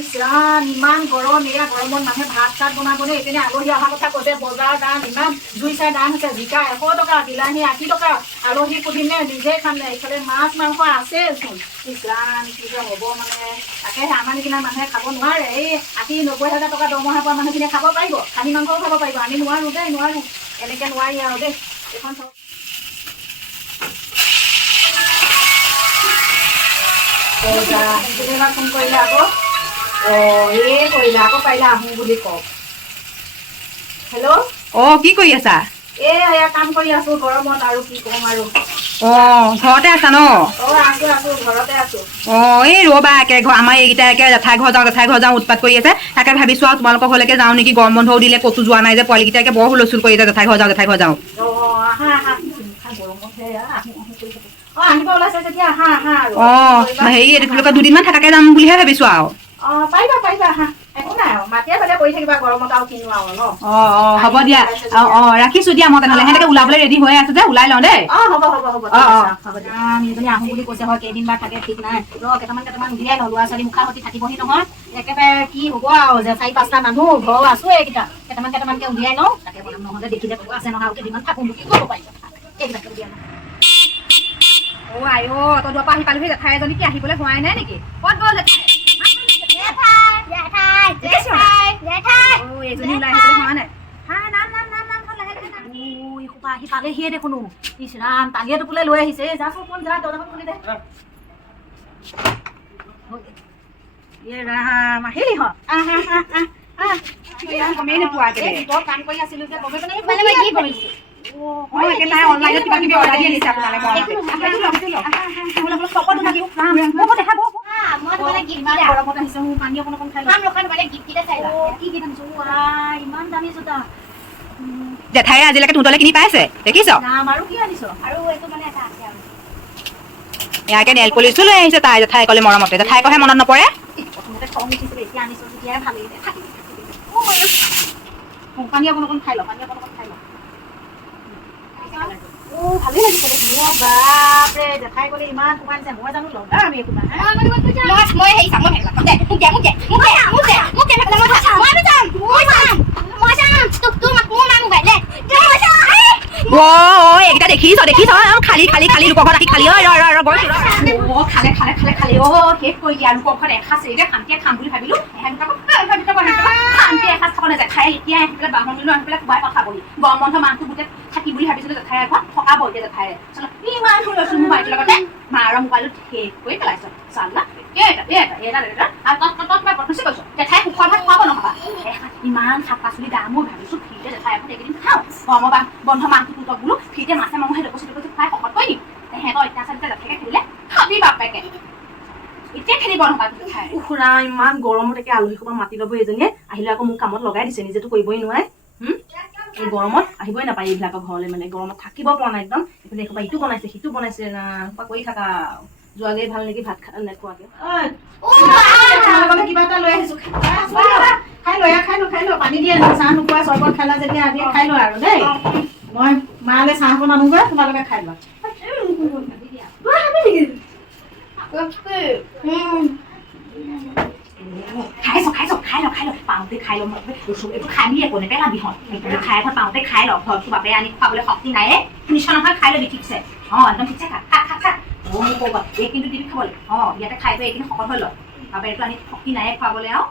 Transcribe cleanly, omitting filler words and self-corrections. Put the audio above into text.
ইছৰাম ইমান গৰম এয়া গৰমত মানুহে ভাত চাত বনাবনে এইপিনে আলহী অহা কথা কৈছে বজাৰ দাম ইমান জুই চাই দাম হৈছে জিকা 100 টকা বিলাহী 80 টকা আলহী সুধিমনে নিজে খাম নে এইফালে মাছ মাংস আছেচোন ইছৰাম কি যে হ'ব মানে তাকেহে আমাৰ নিচিনা মানুহে খাব নোৱাৰে এই 80-90 হাজাৰ টকা দৰমহা পোৱা মানুহখিনিয়ে খাব পাৰিব খাহী মাংসও খাব পাৰিব আমি নোৱাৰো দেই নোৱাৰো এনেকৈ নোৱাৰি আৰু দেই এইখন ফোন কৰিলে আকৌ এই কৰিলা আকৌ পাৰিলা আহোঁ বুলি কওক হেল্ল' কি কৰি আছা এয়া কাম কৰি আছো গৰমত আৰু কি কম আৰু ঘৰতে আছা ন আছো ঘৰতে আছো এই ৰ'বা একে আমাৰ এইকেইটা একে জেঠাই ঘৰ যাওঁ উৎপাত কৰি আছে তাকে ভাবিছো আৰু তোমালোকৰ ঘৰলৈকে যাওঁ নেকি গৰম বন্ধও দিলে ক'তো যোৱা নাই যে পোৱালীকেইটা একে বৰ হুলস্থুল কৰি আছে জেঠাই ঘৰ যাওঁ আহিব ওলাইছে যেতিয়া আহা আৰু হেৰি তোমালোকে দুদিনমান থাকাকে যাম বুলিহে ভাবিছো আৰু পাৰিবা আহা একো নাই আৰু মাতিয়ে ভালে কৰি থাকিবা গৰমত আৰু কিনো আৰু ন হ'ব দিয়া ৰাখিছো দিয়া মই তেনেহ'লে সেনেকে ওলাবলৈ ৰেডি হৈ আছে যে ওলাই লওঁ দেই হ'ব নিজনী আহোঁ বুলি কৈছে হয় কেইদিন বা থাকে ঠিক নাই কেইটামান উলিয়াই লওঁ ল'ৰা ছোৱালী মুখামুখি থাকিবহি নহয় একেবাৰে কি হ'ব আৰু যে 4-5টা মানুহ ঘৰ আছো এইকেইটা কেইটামানকে উলিয়াই লওঁ তাকে বনাম নহ'লে দেখিলে আছে নহয় আৰু কেইদিনমান থাকোঁ বুলি ক'ব পাৰিব এইকেইটাকে উলিয়াই লওঁ তই দূৰৰ পৰা আহি পালোহি জেঠাই এজনী কি আহিবলৈ হোৱাই নাই নেকি ক'ত গ'ল এইজনী ওলাই আহিবলৈ হোৱা নাই আহি পালেহিয়ে দেখোন ইছৰাম তালিয়ে টোপোলে লৈ আহিছে যাচোন কোন যা দৰজাখন খুলি দে ৰাম আহিলি হ গমেই নোপোৱা কাম কৰি আছিলো যে গমে মানে কি কৰিছো তাই অনলাইনত কিবা কিবি অৰ্ডাৰ দি আনিছে আপোনালে ইমান দামী জোতা জেঠাই আজিলৈকে তোঁতলে কিনি পাইছে দেখিছ আৰু কি আনিছ আৰু এইটো মানে এটা আছে আৰু ইয়াকে নেল পলিচো লৈ আহিছে তাই জেঠাই ক'লে মৰমতে জেঠাই কহে মনত নপৰে প্ৰথমতে খং উঠিছিলে এতিয়া আনিছো তেতিয়াই ভাল লাগিলে পানী অকণ খাই ল ভালেই লাগিছে বাপৰে জেঠাই ক'লে ইমান সোমাই দিছে মই জানো লগা আমি একোবা এইকেইটা দেখিছ খালি লোকৰ ঘৰত আহি খালি খালে শেষ কৰি দিয়া লোকৰ ঘৰত এসাঁজ এতিয়া শান্তিয়ে খাম বুলি ভাবিলো শান্তি এসাঁজ খাব নাযায় খাই এতিয়া আহি পেলাই বাহন মিলো আহি পেলাই খুৱাই কথা কলি গৰম বন্ধ মাহটো গোটেই থাকি বুলি ভাবিছিলো জেঠাই ঘৰত থকাব এতিয়া জেঠাইৰে ইমান হুলস্থুল মোবাইলটোৰ লগতে মাৰৰ মোবাইলটো শেষ কৰি পেলাইছ চালা জেঠাই সুখৰ ভাত খুৱাব নহবা ইমান শাক পাচলি দামো ভাবিছো ফ্ৰীতে জেঠাই এখন এইকেইদিন খাওঁ গৰমৰ বন্ধ মাহটো তোক বোলো ফ্ৰীতে মাছে মাংসে ডকচি খুৱাই শকত কৰি দিম তেহেঁতৰ অত্যাচাৰ জেঠাইকে খেলিলে খাবি বাপেকে এতিয়া খেলিব নহবা জেঠাই খুৰা ইমান গৰমত একে আলহী সোপা মাতি ল'ব এজনীয়ে আহিলে আকৌ মোক কামত লগাই দিছে নিজেতো কৰিবই নোৱাৰে এই গৰমত আহিবই নাপায় এইবিলাকৰ ঘৰলৈ মানে গৰমত থাকিব পৰা নাই একদম এইফালে এসোপা ইটো বনাইছে সিটো বনাইছে না কৰি থাকা যোৱাগে ভাল নেকি ভাত নোখোৱাকে কিবা এটা লৈ আহিছো খাই ল পানী দিয়ে চাহ নোখোৱা চৰ্বত খালা যেতিয়া আদি খাই লোৱা আৰু দেই মই মালে চাহ অকণ আনোগৈ তোমালোকে খাই লোৱা খাই ল পাওঁতে খাই ল এইটো খাই মেলি একো নেপেলাবি হন খাই এখন পাওঁতে খাই ল ঘৰটো বাপে আনি খুৱাবলৈ শক্তি নাই শুনিছ নহয় খাই ল'বি ঠিকছে একদম ঠিকছে খা মোক ক'ব এই কিন্তু দিবি খাবলৈ ইয়াতে খাই গৈ এইখিনি শকত হৈ ল বাপে এইটো আনি শক্তি নাই খুৱাবলৈ আৰু